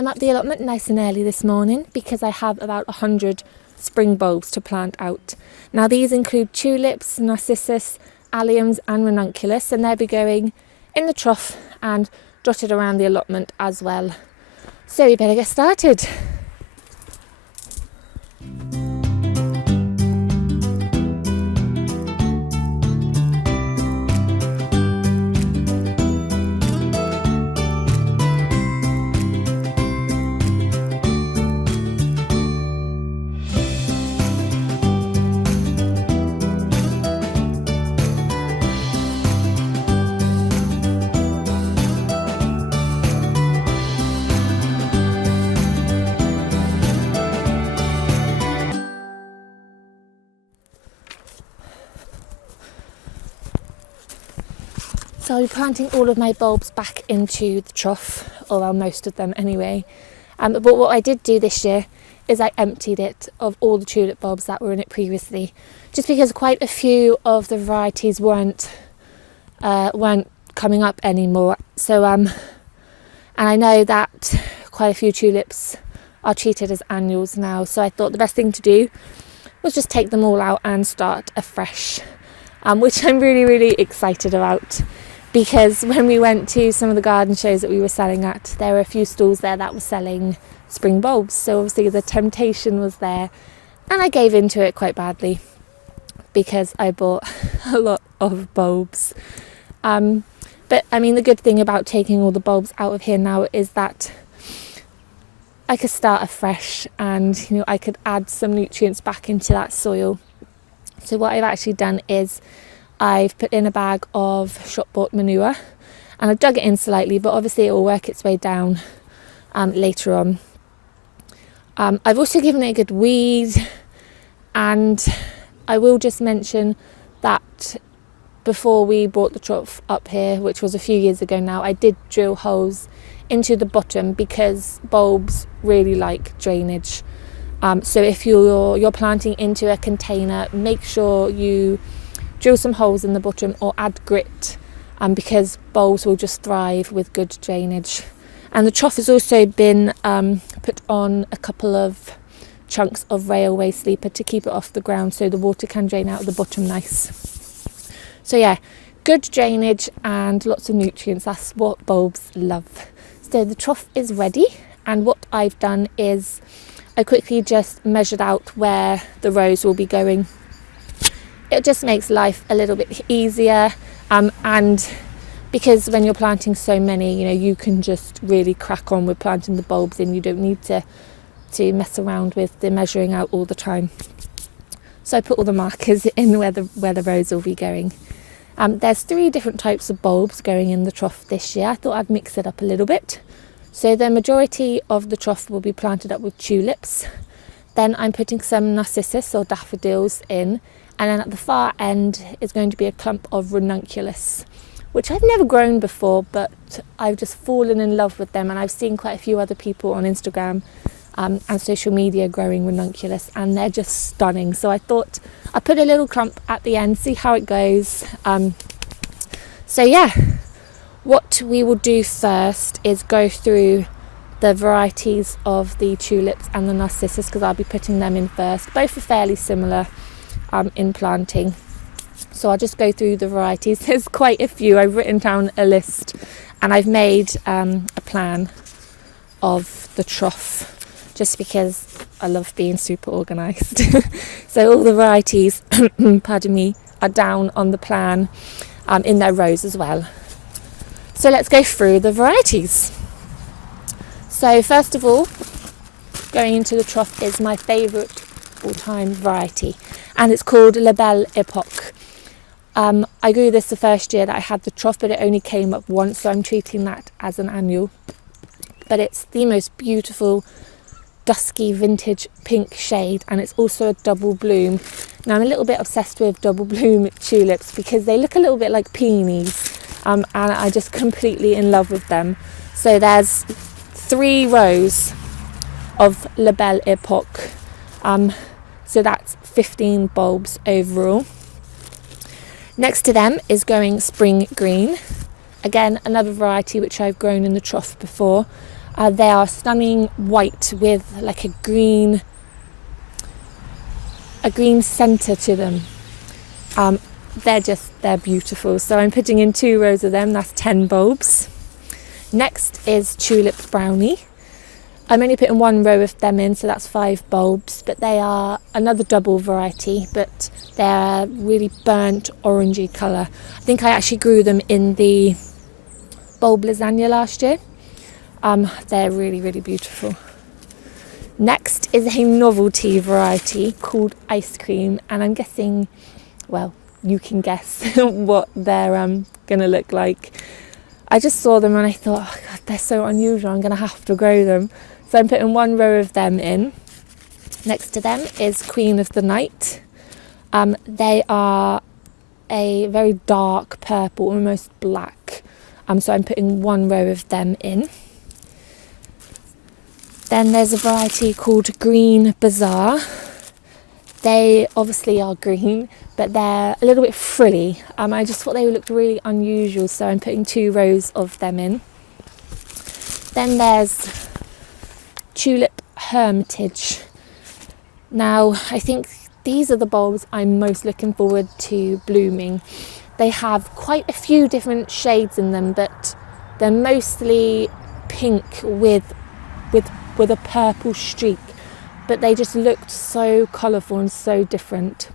I'm at the allotment nice and early this morning because I have about 100 spring bulbs to plant out. Now these include tulips, narcissus, alliums and ranunculus, and they'll be going in the trough and dotted around the allotment as well. So we better get started. So I'll be planting all of my bulbs back into the trough, or well, most of them anyway. But what I did do this year is I emptied it of all the tulip bulbs that were in it previously, just because quite a few of the varieties weren't coming up anymore. So and I know that quite a few tulips are treated as annuals now, so I thought the best thing to do was just take them all out and start afresh, which I'm really excited about. Because when we went to some of the garden shows that we were selling at, there were a few stalls there that were selling spring bulbs. So obviously the temptation was there, and I gave into it quite badly because I bought a lot of bulbs. But I mean, the good thing about taking all the bulbs out of here now is that I could start afresh, and I could add some nutrients back into that soil. So what I've actually done is I've put in a bag of shop-bought manure, and I've dug it in slightly, but obviously it will work its way down later on. I've also given it a good weed, and I will just mention that before we bought the trough up here, which was a few years ago now, I did drill holes into the bottom because bulbs really like drainage. So if you're planting into a container, make sure you drill some holes in the bottom or add grit, because bulbs will just thrive with good drainage. And the trough has also been put on a couple of chunks of railway sleeper to keep it off the ground so the water can drain out of the bottom nice. So yeah, good drainage and lots of nutrients, that's what bulbs love. So the trough is ready, and what I've done is I quickly just measured out where the rows will be going. It just makes life a little bit easier, and because when you're planting so many, you can just really crack on with planting the bulbs in. You don't need to mess around with the measuring out all the time. So I put all the markers in where the rows will be going. There's 3 different types of bulbs going in the trough this year. I thought I'd mix it up a little bit. So the majority of the trough will be planted up with tulips. Then I'm putting some narcissus or daffodils in. And then at the far end is going to be a clump of ranunculus, which I've never grown before, but I've just fallen in love with them. And I've seen quite a few other people on Instagram and social media growing ranunculus, and they're just stunning. So I thought I'd put a little clump at the end, see how it goes. So yeah, what we will do first is go through the varieties of the tulips and the narcissus, because I'll be putting them in first. Both are fairly similar in planting, so I'll just go through the varieties. There's quite a few. I've written down a list, and I've made a plan of the trough just because I love being super organised. So all the varieties pardon me, are down on the plan in their rows as well. So let's go through the varieties. So first of all, going into the trough is my favourite all-time variety, and it's called La Belle Epoque. I grew this the first year that I had the trough, but it only came up once, so I'm treating that as an annual. But it's the most beautiful dusky vintage pink shade, and it's also a double bloom. Now I'm a little bit obsessed with double bloom tulips because they look a little bit like peonies, and I'm just completely in love with them. So there's 3 rows of La Belle Epoque. So that's 15 bulbs overall. Next to them is going spring green. Again, another variety which I've grown in the trough before. They are stunning white with like a green centre to them. They're beautiful. So I'm putting in 2 rows of them. That's 10 bulbs. Next is Tulip Brownie. I'm only putting 1 row of them in, so that's 5 bulbs, but they are another double variety, but they're really burnt orangey colour. I think I actually grew them in the bulb lasagna last year. They're really, really beautiful. Next is a novelty variety called Ice Cream, and I'm guessing, well, you can guess what they're going to look like. I just saw them and I thought, oh God, they're so unusual, I'm going to have to grow them. So I'm putting 1 row of them in. Next to them is Queen of the Night. They are a very dark purple, almost black. So I'm putting 1 row of them in. Then there's a variety called Green Bazaar. They obviously are green, but they're a little bit frilly. I just thought they looked really unusual, so I'm putting 2 rows of them in. Then there's Tulip Hermitage. Now, I think these are the bulbs I'm most looking forward to blooming. They have quite a few different shades in them, but they're mostly pink with a purple streak, but they just looked so colourful and so different.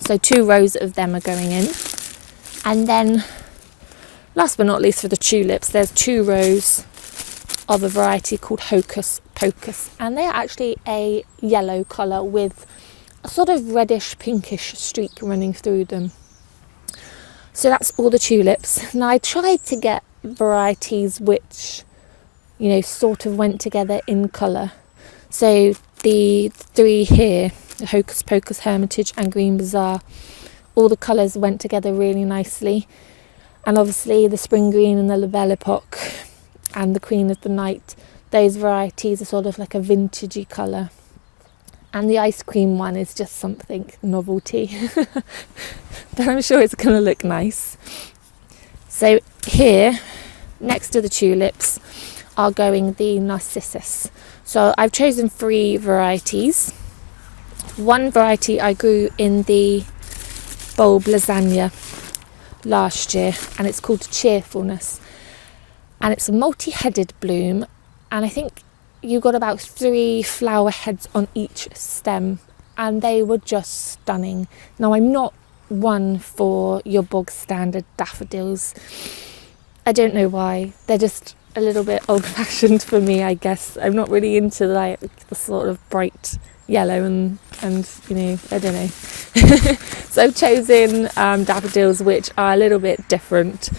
So 2 rows of them are going in. And then last but not least, for the tulips, there's 2 rows of a variety called Hocus Pocus, and they are actually a yellow colour with a sort of reddish pinkish streak running through them. So that's all the tulips. Now I tried to get varieties which, you know, sort of went together in colour. So the 3 here, the Hocus Pocus, Hermitage and Green Bazaar, all the colours went together really nicely. And obviously the Spring Green and the La Belle Epoque and the Queen of the Night, those varieties are sort of like a vintagey colour. And the Ice Cream one is just something novelty. But I'm sure it's going to look nice. So here, next to the tulips, are going the Narcissus. So I've chosen 3 varieties. 1 variety I grew in the bulb lasagna last year, and it's called Cheerfulness. And it's a multi-headed bloom, and I think you got about 3 flower heads on each stem, and they were just stunning. Now, I'm not one for your bog standard daffodils. I don't know why. They're just a little bit old-fashioned for me, I guess. I'm not really into like the sort of bright yellow and you know, I don't know. So I've chosen daffodils which are a little bit different,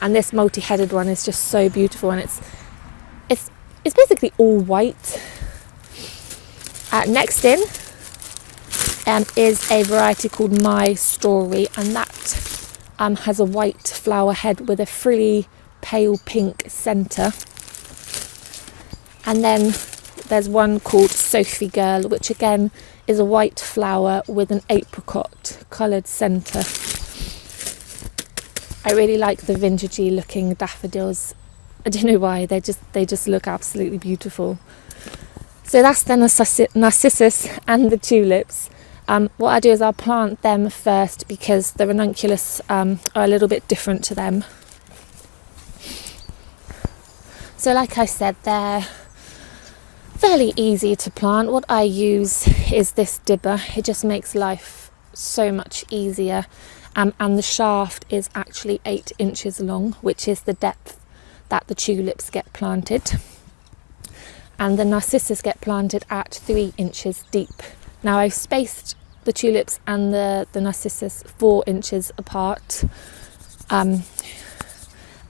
and this multi-headed one is just so beautiful, and it's basically all white. Next in is a variety called My Story, and that has a white flower head with a frilly pale pink centre. And then there's one called Sophie Girl, which again is a white flower with an apricot coloured centre. I really like the vintagey looking daffodils. I don't know why, they just look absolutely beautiful. So that's the Narcissus and the tulips. What I do is I'll plant them first because the Ranunculus are a little bit different to them. So like I said, they're fairly easy to plant. What I use is this dibber. It just makes life so much easier. And the shaft is actually 8 inches long, which is the depth that the tulips get planted. And the Narcissus get planted at 3 inches deep. Now I've spaced the tulips and the Narcissus 4 inches apart.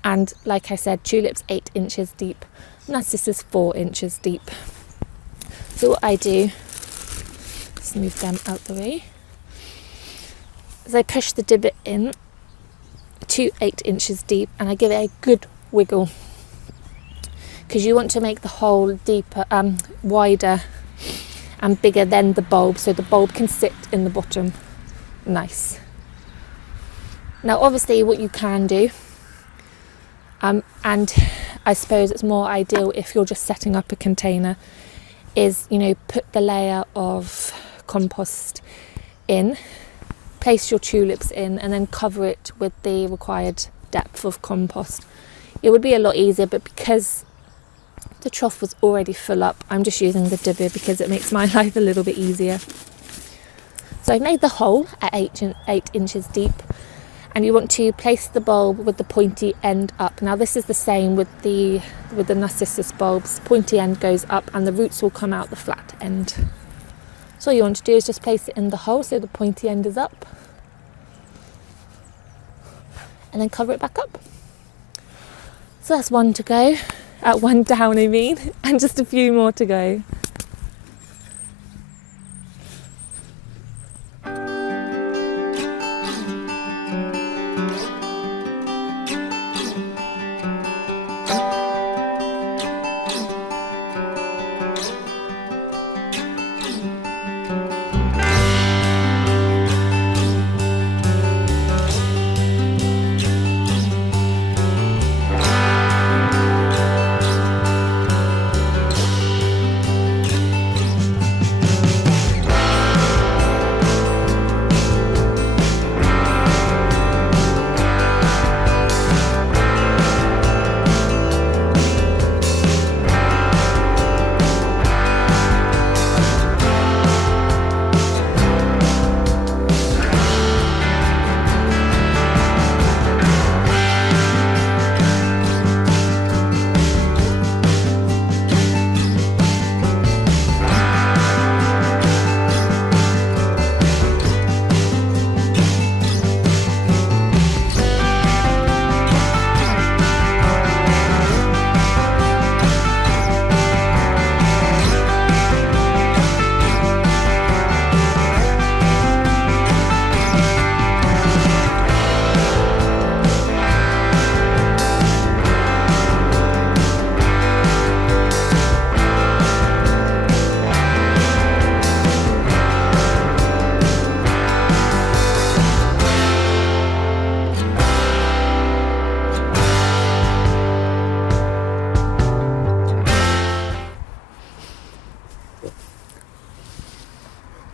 And like I said, tulips 8 inches deep, Narcissus 4 inches deep. So what I do, let's move them out the way, is I push the dibber in to 8 inches deep, and I give it a good wiggle, because you want to make the hole deeper, wider and bigger than the bulb, so the bulb can sit in the bottom nice. Now obviously what you can do, and I suppose it's more ideal if you're just setting up a container, is, you know, put the layer of compost in, place your tulips in, and then cover it with the required depth of compost. It would be a lot easier, but because the trough was already full up, I'm just using the dibber because it makes my life a little bit easier. So I've made the hole at 8 inches deep, and you want to place the bulb with the pointy end up. Now this is the same with the Narcissus bulbs. Pointy end goes up and the roots will come out the flat end. So all you want to do is just place it in the hole so the pointy end is up, and then cover it back up. So that's one to go, one down I mean, and just a few more to go.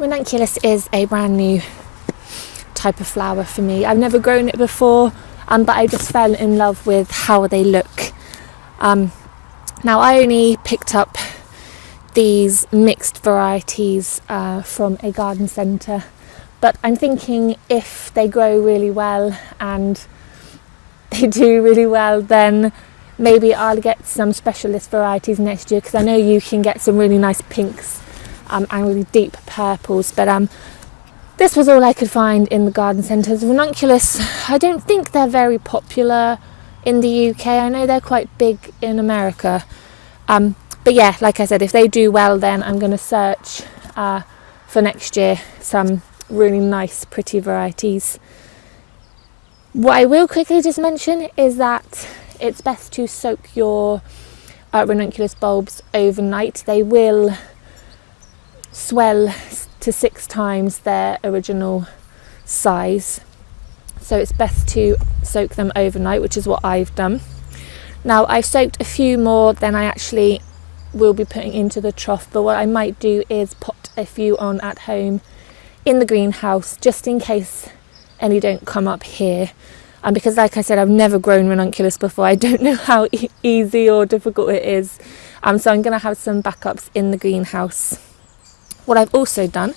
Ranunculus is a brand new type of flower for me. I've never grown it before, but I just fell in love with how they look. Now I only picked up these mixed varieties from a garden centre, but I'm thinking if they grow really well and they do really well, then maybe I'll get some specialist varieties next year, because I know you can get some really nice pinks and really deep purples, but this was all I could find in the garden centres. Ranunculus, I don't think they're very popular in the UK. I know they're quite big in America, but yeah, like I said, if they do well, then I'm going to search for next year some really nice pretty varieties. What I will quickly just mention is that it's best to soak your ranunculus bulbs overnight. They will swell to 6 times their original size, so it's best to soak them overnight, which is what I've done. Now I've soaked a few more than I actually will be putting into the trough, but what I might do is pot a few on at home in the greenhouse, just in case any don't come up here, and because like I said, I've never grown ranunculus before, I don't know how easy or difficult it is, so I'm going to have some backups in the greenhouse. What I've also done,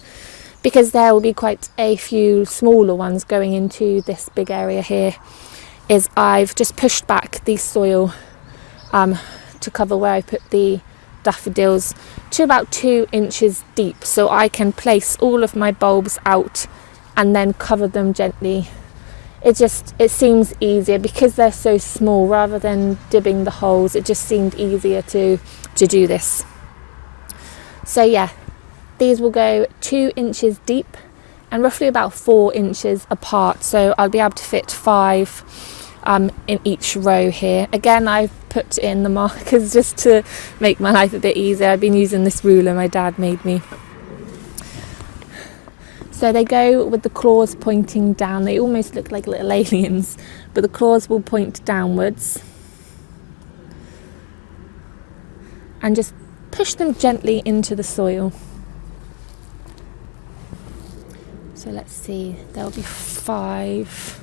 because there will be quite a few smaller ones going into this big area here, is I've just pushed back the soil to cover where I put the daffodils to about 2 inches deep, so I can place all of my bulbs out and then cover them gently. It seems easier because they're so small, rather than dibbing the holes. It just seemed easier to do this. So yeah, these will go 2 inches deep and roughly about 4 inches apart, so I'll be able to fit 5 in each row here. Again, I've put in the markers just to make my life a bit easier. I've been using this ruler my dad made me. So they go with the claws pointing down. They almost look like little aliens, but the claws will point downwards. and just push them gently into the soil. So let's see, there'll be 5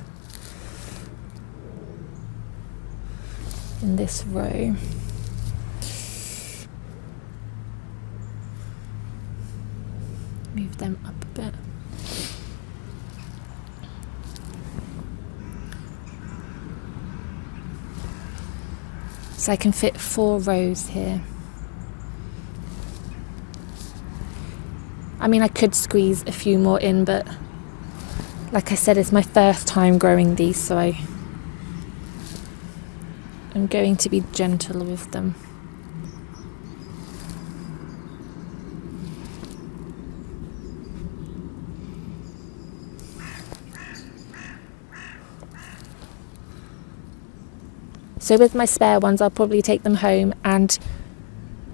in this row. Move them up a bit. So I can fit 4 rows here. I mean, I could squeeze a few more in, but like I said, it's my first time growing these, so I'm going to be gentle with them. So with my spare ones, I'll probably take them home and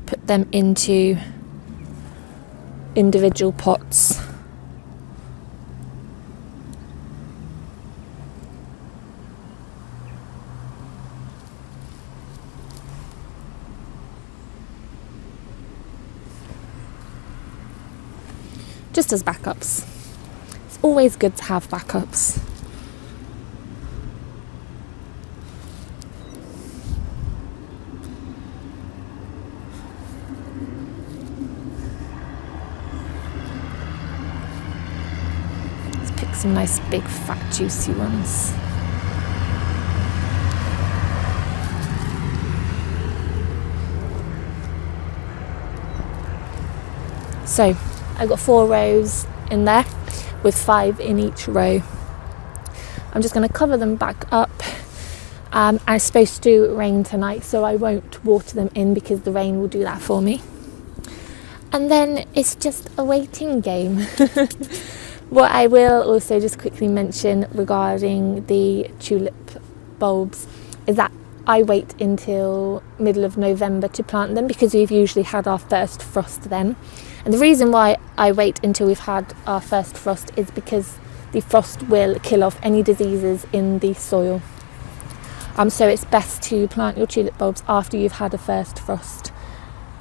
put them into individual pots. Just as backups. It's always good to have backups. Some nice big fat juicy ones. So I've got 4 rows in there with 5 in each row. I'm just going to cover them back up. And it's supposed to rain tonight, so I won't water them in because the rain will do that for me. And then it's just a waiting game. What I will also just quickly mention regarding the tulip bulbs is that I wait until middle of November to plant them because we've usually had our first frost then. And the reason why I wait until we've had our first frost is because the frost will kill off any diseases in the soil. So it's best to plant your tulip bulbs after you've had a first frost.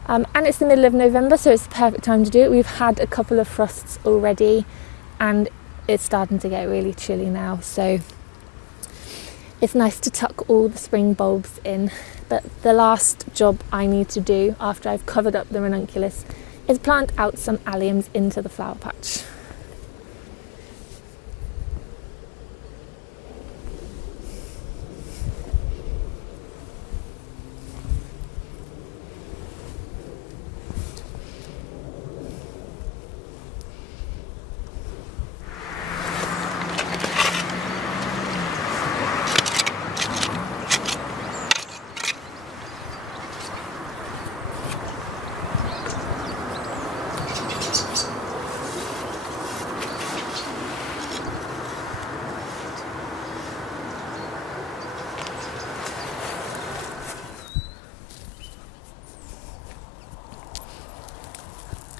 And it's the middle of November, so it's the perfect time to do it. We've had a couple of frosts already, and it's starting to get really chilly now, so it's nice to tuck all the spring bulbs in. But the last job I need to do after I've covered up the Ranunculus is plant out some Alliums into the flower patch.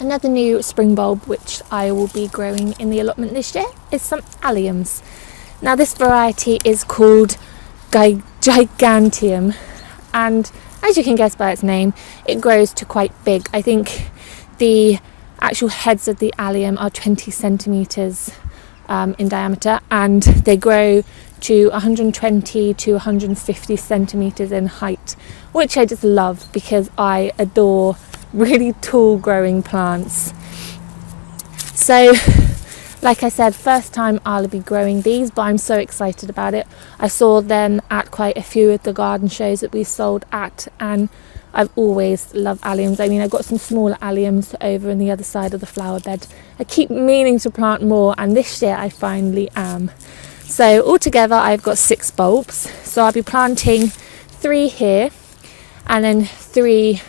Another new spring bulb which I will be growing in the allotment this year is some Alliums. Now this variety is called Giganteum, and as you can guess by its name, it grows to quite big. I think the actual heads of the Allium are 20 centimetres in diameter, and they grow to 120 to 150 centimetres in height, which I just love because I adore really tall growing plants. So like I said, first time I'll be growing these, but I'm so excited about it. I saw them at quite a few of the garden shows that we sold at, and I've always loved Alliums. I mean, I've got some smaller Alliums over on the other side of the flower bed. I keep meaning to plant more, and this year I finally am. So altogether I've got 6 bulbs, so I'll be planting 3 here and then 3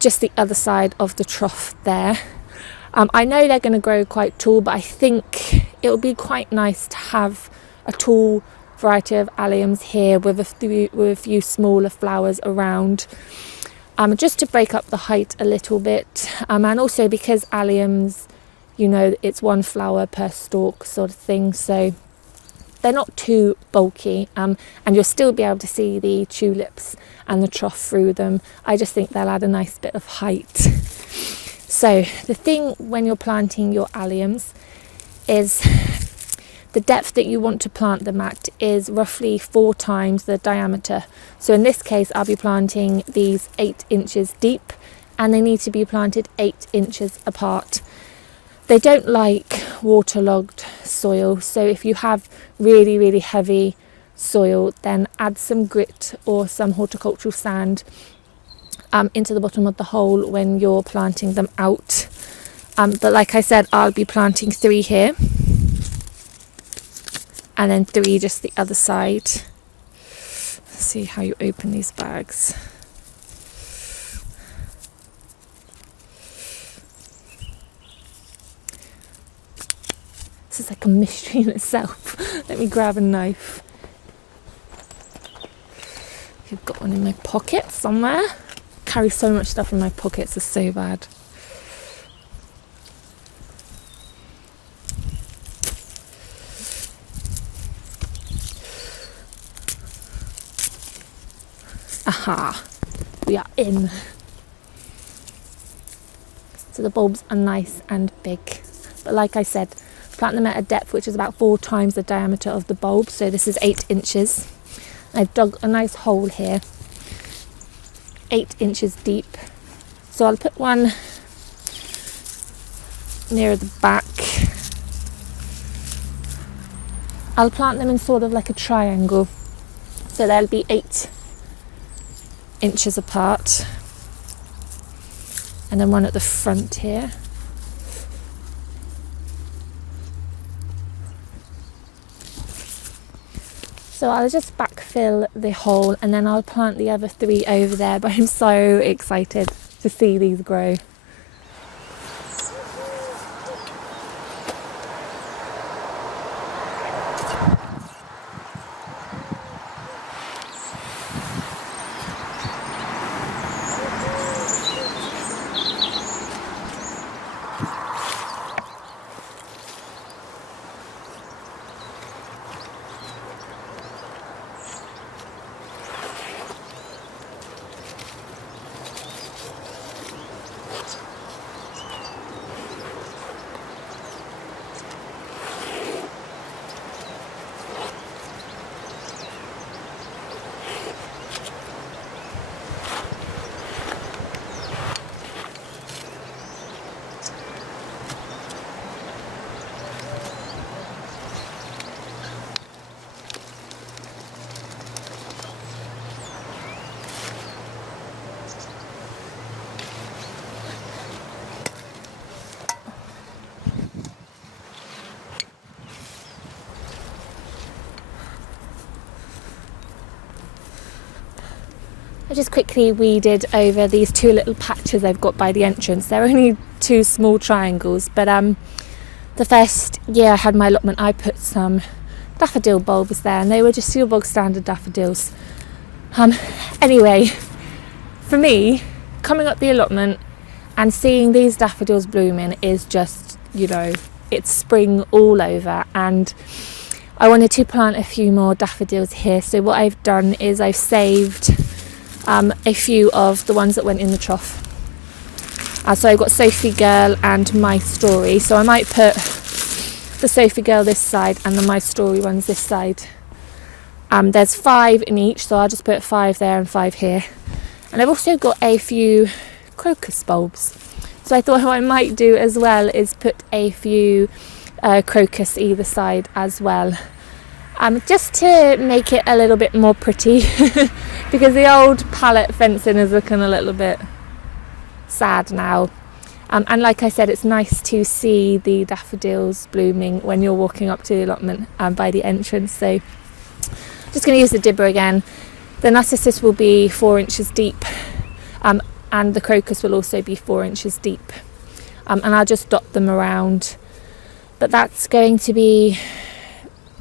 just the other side of the trough there. I know they're going to grow quite tall, but I think it will be quite nice to have a tall variety of Alliums here with a few smaller flowers around, just to break up the height a little bit, and also because Alliums, you know, it's 1 flower per stalk sort of thing, so they're not too bulky, and you'll still be able to see the tulips and the trough through them. I just think they'll add a nice bit of height. So the thing when you're planting your alliums is the depth that you want to plant them at is roughly 4 times the diameter. So in this case, I'll be planting these 8 inches deep, and they need to be planted 8 inches apart. They don't like waterlogged soil, so if you have really, really heavy soil, then add some grit or some horticultural sand into the bottom of the hole when you're planting them out. But like I said, I'll be planting 3 here, and then 3 just the other side. Let's see how you open these bags. This is like a mystery in itself. Let me grab a knife. I've got one in my pocket somewhere. Carry so much stuff in my pockets, it's so bad. Aha, we are in. So the bulbs are nice and big. But like I said, plant them at a depth which is about 4 times the diameter of the bulb. So this is 8 inches. I've dug a nice hole here, 8 inches deep. So I'll put one near the back. I'll plant them in sort of like a triangle. So they'll be 8 inches apart. And then one at the front here. So I'll just backfill the hole, and then I'll plant the other 3 over there, but I'm so excited to see these grow. I just quickly weeded over these 2 little patches I've got by the entrance. They're only 2 small triangles, but the first year I had my allotment, I put some daffodil bulbs there, and they were just your bog standard daffodils. Anyway, for me, coming up the allotment and seeing these daffodils blooming is just, you know, it's spring all over, and I wanted to plant a few more daffodils here. So what I've done is I've saved a few of the ones that went in the trough. So I've got Sophie Girl and My Story. So I might put the Sophie Girl this side and the My Story ones this side. There's 5 in each, so I'll just put 5 there and 5 here. And I've also got a few crocus bulbs. So I thought what I might do as well is put a few crocus either side as well. Just to make it a little bit more pretty because the old pallet fencing is looking a little bit sad now, and like I said, it's nice to see the daffodils blooming when you're walking up to the allotment by the entrance. So just going to use the dibber again. The Narcissus will be 4 inches deep, and the crocus will also be 4 inches deep, and I'll just dot them around. But that's going to be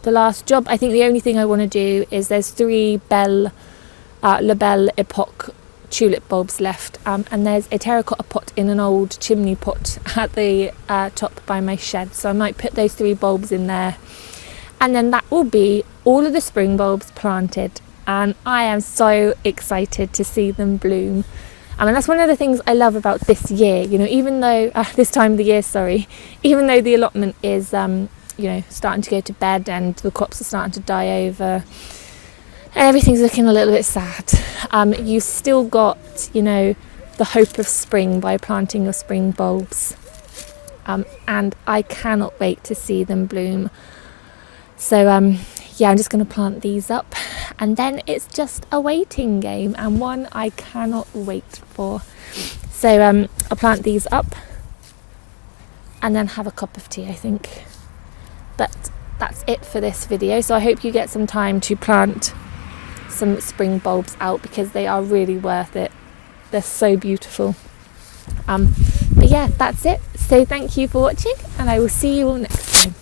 the last job. I think the only thing I want to do is there's 3 La Belle Epoque tulip bulbs left, and there's a terracotta pot in an old chimney pot at the top by my shed, so I might put those 3 bulbs in there. and then that will be all of the spring bulbs planted, and I am so excited to see them bloom. I mean, that's one of the things I love about this year, you know, even though this time of the year, sorry, even though the allotment is you know, starting to go to bed and the crops are starting to die over, everything's looking a little bit sad, you still got, you know, the hope of spring by planting your spring bulbs, and I cannot wait to see them bloom. So yeah, I'm just going to plant these up, and then it's just a waiting game, and one I cannot wait for. So I'll plant these up and then have a cup of tea, I think. But that's it for this video. So I hope you get some time to plant some spring bulbs out, because they are really worth it. They're so beautiful. But yeah, that's it. So thank you for watching, and I will see you all next time.